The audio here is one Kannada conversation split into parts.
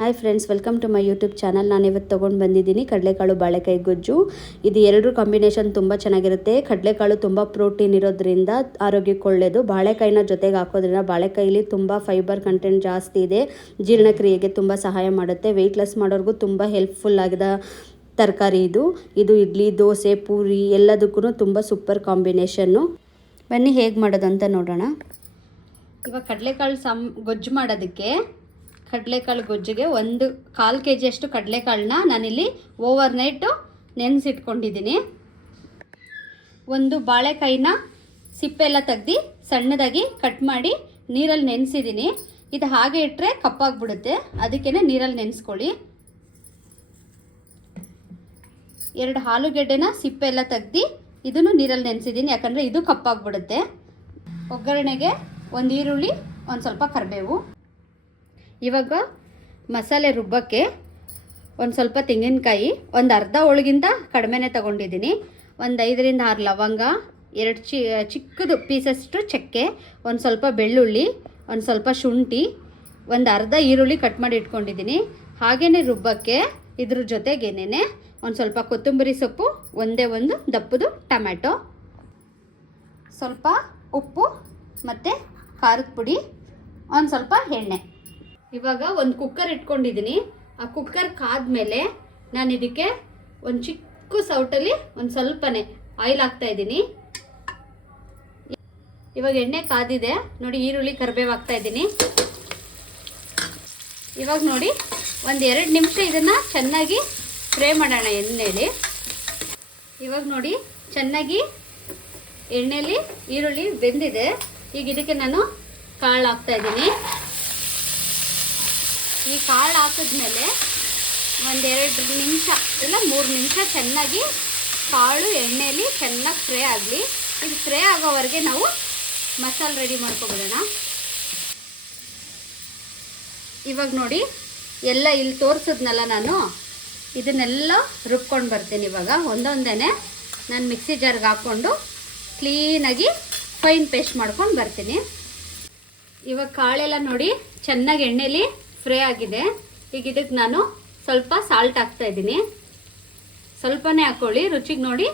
Hi friends, welcome to my YouTube channel. ನಾನು ಇವತ್ತು ತೊಗೊಂಡು ಬಂದಿದ್ದೀನಿ ಕಡಲೆಕಾಳು ಬಾಳೆಕಾಯಿ ಗೊಜ್ಜು. ಇದು ಎರಡರ ಕಾಂಬಿನೇಷನ್ ತುಂಬ ಚೆನ್ನಾಗಿರುತ್ತೆ. ಕಡಲೆಕಾಳು ತುಂಬ ಪ್ರೋಟೀನ್ ಇರೋದ್ರಿಂದ ಆರೋಗ್ಯಕ್ಕೆ ಒಳ್ಳೆಯದು. ಬಾಳೆಕಾಯಿನ ಜೊತೆಗೆ ಹಾಕೋದ್ರಿಂದ ಬಾಳೆಕಾಯಿಲಿ ತುಂಬ ಫೈಬರ್ ಕಂಟೆಂಟ್ ಜಾಸ್ತಿ ಇದೆ. ಜೀರ್ಣಕ್ರಿಯೆಗೆ ತುಂಬ ಸಹಾಯ ಮಾಡುತ್ತೆ. ವೆಯ್ಟ್ ಲಾಸ್ ಮಾಡೋರಿಗೂ ತುಂಬ ಹೆಲ್ಪ್ಫುಲ್ ಆಗಿದ ತರಕಾರಿ ಇದು ಇಡ್ಲಿ, ದೋಸೆ, ಪೂರಿ ಎಲ್ಲದಕ್ಕೂ ತುಂಬ ಸೂಪರ್ ಕಾಂಬಿನೇಷನ್ನು. ಬನ್ನಿ ಹೇಗೆ ಮಾಡೋದು ಅಂತ ನೋಡೋಣ. ಇವಾಗ ಕಡಲೆಕಾಳು ಗೊಜ್ಜು ಮಾಡೋದಕ್ಕೆ ಕಡಲೆಕಾಳು ಗೊಜ್ಜಿಗೆ 1/4 kg ಅಷ್ಟು ಕಡಲೆಕಾಳನ್ನ ನಾನಿಲ್ಲಿ ಓವರ್ ನೈಟು ನೆನೆಸಿಟ್ಕೊಂಡಿದ್ದೀನಿ. ಒಂದು ಬಾಳೆಕಾಯಿನ ಸಿಪ್ಪೆ ಎಲ್ಲ ತೆಗ್ದು ಸಣ್ಣದಾಗಿ ಕಟ್ ಮಾಡಿ ನೀರಲ್ಲಿ ನೆನೆಸಿದ್ದೀನಿ. ಇದು ಹಾಗೆ ಇಟ್ಟರೆ ಕಪ್ಪಾಗಿಬಿಡುತ್ತೆ, ಅದಕ್ಕೇ ನೀರಲ್ಲಿ ನೆನೆಸ್ಕೊಳ್ಳಿ. 2 ಆಲೂಗೆಡ್ಡೆನ ಸಿಪ್ಪೆ ಎಲ್ಲ ತೆಗ್ದು ಇದನ್ನು ನೀರಲ್ಲಿ ನೆನೆಸಿದ್ದೀನಿ, ಯಾಕಂದರೆ ಇದು ಕಪ್ಪಾಗಿಬಿಡುತ್ತೆ. ಒಗ್ಗರಣೆಗೆ 1 ಈರುಳ್ಳಿ, ಒಂದು ಸ್ವಲ್ಪ ಕರಿಬೇವು. ಇವಾಗ ಮಸಾಲೆ ರುಬ್ಬಕ್ಕೆ ಒಂದು ಸ್ವಲ್ಪ ತೆಂಗಿನಕಾಯಿ, ಒಂದು ಅರ್ಧ ಹೋಳಿಗಿಂತ ಕಡಿಮೆನೇ ತೊಗೊಂಡಿದ್ದೀನಿ. ಒಂದು 5ರಿಂದ 6 ಲವಂಗ, 2 ಚಿಕ್ಕದು ಪೀಸಷ್ಟು ಚಕ್ಕೆ, ಒಂದು ಸ್ವಲ್ಪ ಬೆಳ್ಳುಳ್ಳಿ, ಒಂದು ಸ್ವಲ್ಪ ಶುಂಠಿ, ಒಂದು ಅರ್ಧ ಈರುಳ್ಳಿ ಕಟ್ ಮಾಡಿ ಇಟ್ಕೊಂಡಿದ್ದೀನಿ. ಹಾಗೆಯೇ ರುಬ್ಬಕ್ಕೆ ಇದ್ರ ಜೊತೆಗೇನೆ ಒಂದು ಸ್ವಲ್ಪ ಕೊತ್ತಂಬರಿ ಸೊಪ್ಪು, ಒಂದೇ ಒಂದು ದಪ್ಪದು ಟೊಮ್ಯಾಟೊ, ಸ್ವಲ್ಪ ಉಪ್ಪು ಮತ್ತು ಖಾರದ ಪುಡಿ, ಒಂದು ಸ್ವಲ್ಪ ಎಣ್ಣೆ. ಇವಾಗ ಒಂದು ಕುಕ್ಕರ್ ಇಟ್ಕೊಂಡಿದ್ದೀನಿ. ಆ ಕುಕ್ಕರ್ ಕಾದ್ಮೇಲೆ ನಾನು ಇದಕ್ಕೆ ಒಂದು ಚಿಕ್ಕ ಸೌಟಲ್ಲಿ ಒಂದು ಸ್ವಲ್ಪನೇ ಆಯಿಲ್ ಹಾಕ್ತಾಯಿದ್ದೀನಿ. ಇವಾಗ ಎಣ್ಣೆ ಕಾದಿದೆ ನೋಡಿ, ಈರುಳ್ಳಿ ಕರಿಬೇವು ಹಾಕ್ತಾಯಿದ್ದೀನಿ. ಇವಾಗ ನೋಡಿ, ಒಂದು 2 ನಿಮಿಷ ಇದನ್ನು ಚೆನ್ನಾಗಿ ಫ್ರೈ ಮಾಡೋಣ ಎಣ್ಣೆಯಲ್ಲಿ. ಇವಾಗ ನೋಡಿ, ಚೆನ್ನಾಗಿ ಎಣ್ಣೆಯಲ್ಲಿ ಈರುಳ್ಳಿ ಬೆಂದಿದೆ. ಈಗ ಇದಕ್ಕೆ ನಾನು ಕಾಳು ಹಾಕ್ತಾಯಿದ್ದೀನಿ. ಈ ಕಾಳು ಹಾಕಿದ್ಮೇಲೆ ಒಂದು 2 ನಿಮಿಷ ಇಲ್ಲ 3 ನಿಮಿಷ ಚೆನ್ನಾಗಿ ಕಾಳು ಎಣ್ಣೆಯಲ್ಲಿ ಚೆನ್ನಾಗಿ ಫ್ರೈ ಆಗಲಿ. ಇದು ಫ್ರೈ ಆಗೋವರೆಗೆ ನಾವು ಮಸಾಲೆ ರೆಡಿ ಮಾಡ್ಕೊಬಿಡೋಣ. ಇವಾಗ ನೋಡಿ, ಎಲ್ಲ ಇಲ್ಲಿ ತೋರಿಸಿದ್ನಲ್ಲ ನಾನು, ಇದನ್ನೆಲ್ಲ ರುಬ್ಕೊಂಡು ಬರ್ತೀನಿ. ಇವಾಗ ಒಂದೊಂದೇ ನಾನು ಮಿಕ್ಸಿ ಜಾರ್ಗೆ ಹಾಕ್ಕೊಂಡು ಕ್ಲೀನಾಗಿ ಫೈನ್ ಪೇಸ್ಟ್ ಮಾಡ್ಕೊಂಡು ಬರ್ತೀನಿ. ಇವಾಗ ಕಾಳೆಲ್ಲ ನೋಡಿ ಚೆನ್ನಾಗಿ ಎಣ್ಣೆಲಿ ಫ್ರೈ ಆಗಿದೆ. ಈಗ ಇದಕ್ಕೆ ನಾನು ಸ್ವಲ್ಪ ಸಾಲ್ಟ್ ಹಾಕ್ತಾಯಿದ್ದೀನಿ. ಸ್ವಲ್ಪನೇ ಹಾಕ್ಕೊಳ್ಳಿ, ರುಚಿಗೆ ನೋಡಿ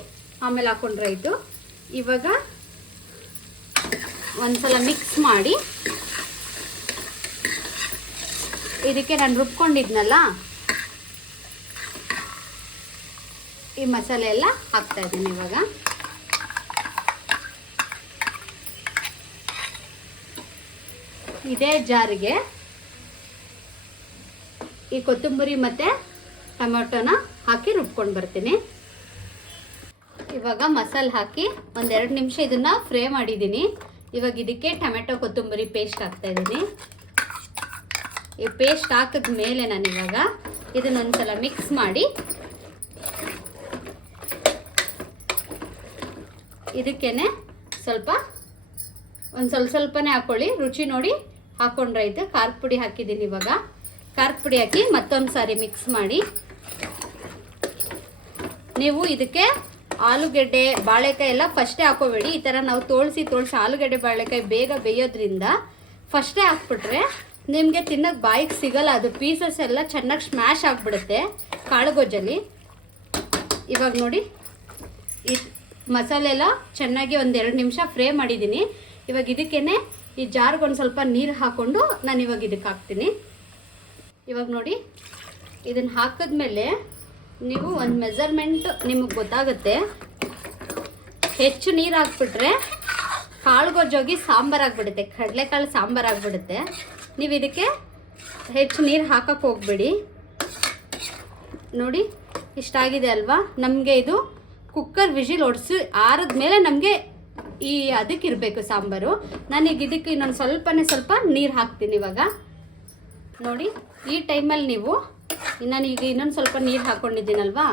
ಆಮೇಲೆ ಹಾಕ್ಕೊಂಡ್ರೆ ಆಯಿತು. ಇವಾಗ ಒಂದ್ಸಲ ಮಿಕ್ಸ್ ಮಾಡಿ ಇದಕ್ಕೆ ನಾನು ರುಬ್ಕೊಂಡಿದ್ನಲ್ಲ ಈ ಮಸಾಲೆ ಎಲ್ಲ ಹಾಕ್ತಾಯಿದ್ದೀನಿ. ಇವಾಗ ಇದೇ ಜಾರಿಗೆ ಈ ಕೊತ್ತಂಬರಿ ಮತ್ತು ಟೊಮೆಟೊನ ಹಾಕಿ ರುಬ್ಕೊಂಡು ಬರ್ತೀನಿ. ಇವಾಗ ಮಸಾಲೆ ಹಾಕಿ ಒಂದು 2 ನಿಮಿಷ ಇದನ್ನು ಫ್ರೈ ಮಾಡಿದ್ದೀನಿ. ಇವಾಗ ಇದಕ್ಕೆ ಟೊಮೆಟೊ ಕೊತ್ತಂಬರಿ ಪೇಸ್ಟ್ ಹಾಕ್ತಾಯಿದ್ದೀನಿ. ಈ ಪೇಸ್ಟ್ ಹಾಕಿದ ಮೇಲೆ ನಾನು ಇವಾಗ ಇದನ್ನೊಂದ್ಸಲ ಮಿಕ್ಸ್ ಮಾಡಿ ಇದಕ್ಕೇನೆ ಸ್ವಲ್ಪನೇ ಹಾಕ್ಕೊಳ್ಳಿ, ರುಚಿ ನೋಡಿ ಹಾಕ್ಕೊಂಡ್ರೆ ಆಯಿತು. ಖಾರದ ಪುಡಿ ಹಾಕಿದ್ದೀನಿ. ಇವಾಗ ಖಾರದ ಪುಡಿ ಹಾಕಿ ಮತ್ತೊಂದು ಸಾರಿ ಮಿಕ್ಸ್ ಮಾಡಿ. ನೀವು ಇದಕ್ಕೆ ಆಲೂಗೆಡ್ಡೆ ಬಾಳೆಕಾಯಿ ಎಲ್ಲ ಫಸ್ಟೇ ಹಾಕೋಬೇಡಿ. ಈ ಥರ ನಾವು ತೋಳಿಸಿ ಆಲೂಗೆಡ್ಡೆ ಬಾಳೆಕಾಯಿ ಬೇಗ ಬೇಯೋದ್ರಿಂದ ಫಸ್ಟೇ ಹಾಕ್ಬಿಟ್ರೆ ನಿಮಗೆ ತಿನ್ನೋಕ್ಕೆ ಬಾಯಿಗೆ ಸಿಗಲ್ಲ. ಅದು ಪೀಸಸ್ ಎಲ್ಲ ಚೆನ್ನಾಗಿ ಸ್ಮ್ಯಾಶ್ ಆಗಿಬಿಡುತ್ತೆ ಕಾಳುಗೊಜ್ಜಲ್ಲಿ. ಇವಾಗ ನೋಡಿ, ಈ ಮಸಾಲೆ ಎಲ್ಲ ಚೆನ್ನಾಗಿ ಒಂದು 2 ನಿಮಿಷ ಫ್ರೈ ಮಾಡಿದ್ದೀನಿ. ಇವಾಗ ಇದಕ್ಕೇನೆ ಈ ಜಾರ್ಗೆ ಒಂದು ಸ್ವಲ್ಪ ನೀರು ಹಾಕ್ಕೊಂಡು ನಾನು ಇವಾಗ ಇದಕ್ಕೆ ಹಾಕ್ತೀನಿ. ಇವಾಗ ನೋಡಿ, ಇದನ್ನು ಹಾಕಿದ್ಮೇಲೆ ನೀವು ಒಂದು ಮೆಜರ್ಮೆಂಟ್ ನಿಮಗೆ ಗೊತ್ತಾಗುತ್ತೆ. ಹೆಚ್ಚು ನೀರು ಹಾಕ್ಬಿಟ್ರೆ ಕಾಳುಗೊಜ್ಜೋಗಿ ಸಾಂಬಾರಾಗಿಬಿಡುತ್ತೆ, ಕಡಲೆಕಾಳು ಸಾಂಬಾರಾಗಿಬಿಡುತ್ತೆ. ನೀವು ಇದಕ್ಕೆ ಹೆಚ್ಚು ನೀರು ಹಾಕಕ್ಕೆ ಹೋಗ್ಬೇಡಿ. ನೋಡಿ, ಇಷ್ಟಾಗಿದೆ ಅಲ್ವಾ. ನಮಗೆ ಇದು ಕುಕ್ಕರ್ ವಿಜಿಲ್ ಹೊಡ್ಸಿ ಆರಿದ್ಮೇಲೆ ನಮಗೆ ಈ ಅದಕ್ಕಿರಬೇಕು ಸಾಂಬಾರು. ನಾನೀಗ ಇದಕ್ಕೆ ಇನ್ನೊಂದು ಸ್ವಲ್ಪ ನೀರು ಹಾಕ್ತೀನಿ. ಇವಾಗ ನೋಡಿ, ಈ ಟೈಮಲ್ಲಿ ನೀವು ನಾನೀಗ ಇನ್ನೊಂದು ಸ್ವಲ್ಪ ನೀರು ಹಾಕ್ಕೊಂಡಿದ್ದೀನಲ್ವಾ,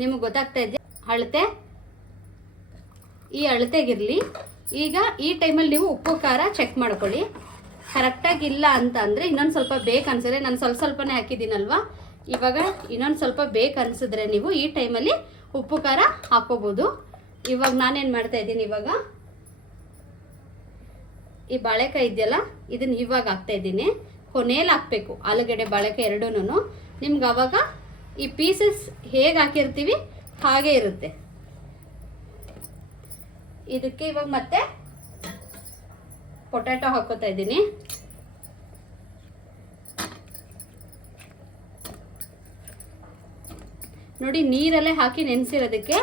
ನಿಮಗೆ ಗೊತ್ತಾಗ್ತಾ ಇದೆ ಅಳತೆ. ಈ ಅಳತೆಗಿರಲಿ. ಈಗ ಈ ಟೈಮಲ್ಲಿ ನೀವು ಉಪ್ಪು ಖಾರ ಚೆಕ್ ಮಾಡ್ಕೊಳ್ಳಿ. ಕರೆಕ್ಟಾಗಿಲ್ಲ ಅಂತ ಅಂದರೆ ಇನ್ನೊಂದು ಸ್ವಲ್ಪ ಬೇಕು ಅನ್ಸಿದ್ರೆ, ನಾನು ಸ್ವಲ್ಪನೇ ಹಾಕಿದ್ದೀನಲ್ವ, ಇವಾಗ ಇನ್ನೊಂದು ಸ್ವಲ್ಪ ಬೇಕು ಅನಿಸಿದ್ರೆ ನೀವು ಈ ಟೈಮಲ್ಲಿ ಉಪ್ಪು ಖಾರ ಹಾಕೋಬೋದು. ಇವಾಗ ನಾನೇನು ಮಾಡ್ತಾಯಿದ್ದೀನಿ, ಇವಾಗ ಈ ಬಾಳೆಕಾಯಿ ಇದೆಯಲ್ಲ ಇದನ್ನು ಇವಾಗ ಹಾಕ್ತಾಯಿದ್ದೀನಿ. ಕೊನೆಯಲ್ಲಿ ಹಾಕಬೇಕು ಆಲೂಗಡ್ಡೆ ಬಾಳೆಕಾಯಿ ಎರಡೂ. ನಿಮ್ಗೆ ಆವಾಗ ಈ ಪೀಸಸ್ ಹೇಗೆ ಹಾಕಿರ್ತೀವಿ ಹಾಗೆ ಇರುತ್ತೆ. ಇದಕ್ಕೆ ಇವಾಗ ಮತ್ತೆ ಪೊಟ್ಯಾಟೊ ಹಾಕೋತಾ ಇದ್ದೀನಿ. ನೋಡಿ, ನೀರಲ್ಲೇ ಹಾಕಿ ನೆನೆಸಿರೋದಕ್ಕೆ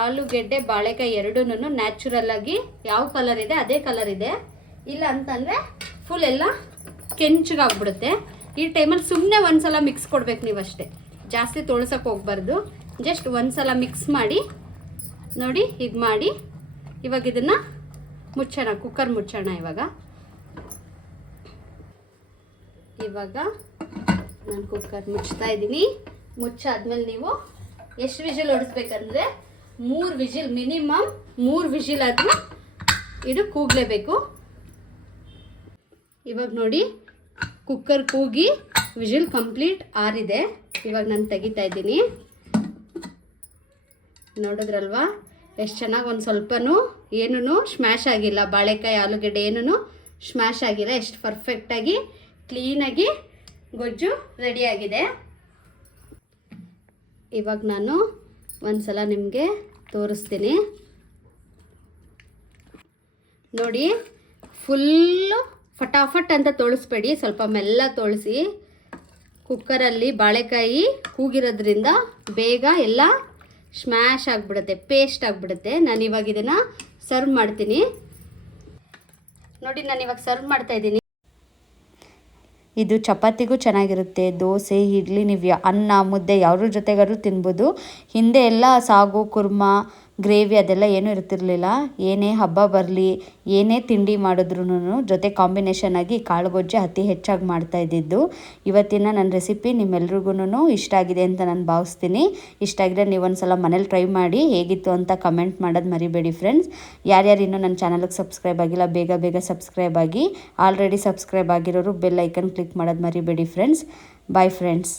ಆಲೂಗೆಡ್ಡೆ ಬಾಳೆಕಾಯಿ ಎರಡೂ ನ್ಯಾಚುರಲ್ ಆಗಿ ಯಾವ ಕಲರ್ ಇದೆ ಅದೇ ಕಲರ್ ಇದೆ. ಇಲ್ಲ ಅಂತಂದರೆ ಫುಲ್ ಎಲ್ಲ ಕೆಂಚಗಾಗ್ಬಿಡುತ್ತೆ. ಈ ಟೈಮಲ್ಲಿ ಸುಮ್ಮನೆ ಒಂದ್ಸಲ ಮಿಕ್ಸ್ ಕೊಡ್ಬೇಕು ನೀವು ಅಷ್ಟೇ, ಜಾಸ್ತಿ ತೊಳ್ಸಕ್ಕೆ ಹೋಗ್ಬಾರ್ದು. ಜಸ್ಟ್ ಒಂದ್ಸಲ ಮಿಕ್ಸ್ ಮಾಡಿ ನೋಡಿ, ಇದು ಮಾಡಿ ಇವಾಗ ಇದನ್ನು ಮುಚ್ಚೋಣ, ಕುಕ್ಕರ್ ಮುಚ್ಚೋಣ. ಇವಾಗ ನಾನು ಕುಕ್ಕರ್ ಮುಚ್ತಾ ಇದ್ದೀನಿ. ಮುಚ್ಚಾದ್ಮೇಲೆ ನೀವು ಎಷ್ಟು ವಿಜಿಲ್ ಹೊಡಿಸ್ಬೇಕಂದ್ರೆ 3 ವಿಜಿಲ್, ಮಿನಿಮಮ್ 3 ವಿಜಿಲ್ ಆದರೂ ಇದು ಕೂಗಲೇಬೇಕು. ಇವಾಗ ನೋಡಿ, ಕುಕ್ಕರ್ ಕೂಗಿ ವಿಜಿಲ್ ಕಂಪ್ಲೀಟ್ ಆರಿದೆ. ಇವಾಗ ನಾನು ತೆಗಿತಾ ಇದ್ದೀನಿ. ನೋಡಿದ್ರಲ್ವಾ ಎಷ್ಟು ಚೆನ್ನಾಗಿ, ಒಂದು ಸ್ವಲ್ಪನೂ ಏನೂ ಸ್ಮ್ಯಾಶ್ ಆಗಿಲ್ಲ. ಬಾಳೆಕಾಯಿ ಆಲೂಗಡ್ಡೆ ಏನೂ ಸ್ಮ್ಯಾಶ್ ಆಗಿಲ್ಲ. ಎಷ್ಟು ಪರ್ಫೆಕ್ಟಾಗಿ ಕ್ಲೀನಾಗಿ ಗೊಜ್ಜು ರೆಡಿಯಾಗಿದೆ. ಇವಾಗ ನಾನು ಒಂದು ಸಲ ನಿಮಗೆ ತೋರಿಸ್ತೀನಿ ನೋಡಿ. ಫುಲ್ಲು ಫಟಾಫಟ್ ಅಂತ ತೊಳಸ್ಬೇಡಿ, ಸ್ವಲ್ಪ ಮೆಲ್ಲ ತೊಳಸಿ. ಕುಕ್ಕರಲ್ಲಿ ಬಾಳೆಕಾಯಿ ಕೂಗಿರೋದ್ರಿಂದ ಬೇಗ ಎಲ್ಲ ಸ್ಮ್ಯಾಶ್ ಆಗಿಬಿಡುತ್ತೆ, ಪೇಸ್ಟ್ ಆಗಿಬಿಡುತ್ತೆ. ನಾನು ಇವಾಗ ಇದನ್ನು ಸರ್ವ್ ಮಾಡ್ತೀನಿ ನೋಡಿ. ನಾನು ಇವಾಗ ಸರ್ವ್ ಮಾಡ್ತಾಯಿದ್ದೀನಿ. ಇದು ಚಪಾತಿಗೂ ಚೆನ್ನಾಗಿರುತ್ತೆ, ದೋಸೆ, ಇಡ್ಲಿ, ನೀವು ಅನ್ನ ಮುದ್ದೆ ಯಾವ್ದ್ರ ಜೊತೆಗಾದ್ರೂ ತಿನ್ಬೋದು. ಹಿಂದೆ ಎಲ್ಲ ಸಾಗು, ಕುರ್ಮಾ, ಗ್ರೇವಿ ಅದೆಲ್ಲ ಏನೂ ಇರ್ತಿರ್ಲಿಲ್ಲ. ಏನೇ ಹಬ್ಬ ಬರಲಿ, ಏನೇ ತಿಂಡಿ ಮಾಡಿದ್ರೂ ಜೊತೆ ಕಾಂಬಿನೇಷನ್ ಆಗಿ ಕಾಳುಗೊಜ್ಜೆ ಅತಿ ಹೆಚ್ಚಾಗಿ ಮಾಡ್ತಾಯಿದ್ದಿದ್ದು. ಇವತ್ತಿನ ನನ್ನ ರೆಸಿಪಿ ನಿಮ್ಮೆಲ್ರಿಗೂ ಇಷ್ಟ ಆಗಿದೆ ಅಂತ ನಾನು ಭಾವಿಸ್ತೀನಿ. ಇಷ್ಟ ಆಗಿದ್ರೆ ನೀವು ಒಂದ್ಸಲ ಮನೇಲಿ ಟ್ರೈ ಮಾಡಿ ಹೇಗಿತ್ತು ಅಂತ ಕಮೆಂಟ್ ಮಾಡೋದು ಮರಿಬೇಡಿ ಫ್ರೆಂಡ್ಸ್. ಯಾರ್ಯಾರು ಇನ್ನೂ ನನ್ನ ಚಾನಲ್ಗೆ ಸಬ್ಸ್ಕ್ರೈಬ್ ಆಗಿಲ್ಲ, ಬೇಗ ಬೇಗ ಸಬ್ಸ್ಕ್ರೈಬ್ ಆಗಿ. ಆಲ್ರೆಡಿ ಸಬ್ಸ್ಕ್ರೈಬ್ ಆಗಿರೋರು ಬೆಲ್ ಐಕನ್ ಕ್ಲಿಕ್ ಮಾಡೋದು ಮರಿಬೇಡಿ ಫ್ರೆಂಡ್ಸ್. Bye friends.